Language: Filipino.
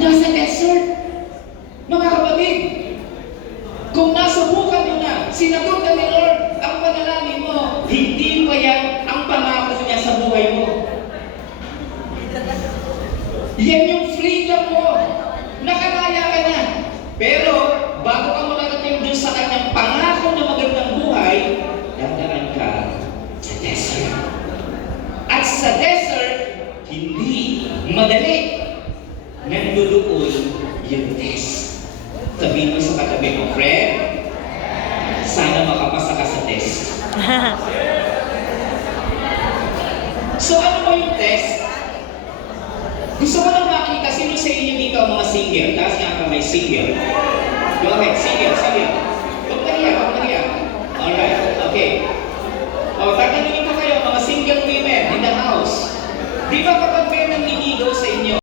Nasa desert. Mga kapatid, kung nasubukan nyo na, sinagot ka ni Lord, ang panalangin mo, hindi pa yan ang pangako niya sa buhay mo. Yan yung freedom mo. Nakalaya ka na. Pero, bago ka makarating dun sa kanyang pangako na magandang buhay, dadaan ka sa desert. At sa desert, hindi madali. Nandoon yung test. Sabihin mo sa katabi mo, friend, sana makapasa ka sa test. So ano ba yung test? Gusto ko lang makita sino sa inyo dito ang mga single. Taas nga kamay, single. Go ahead, single.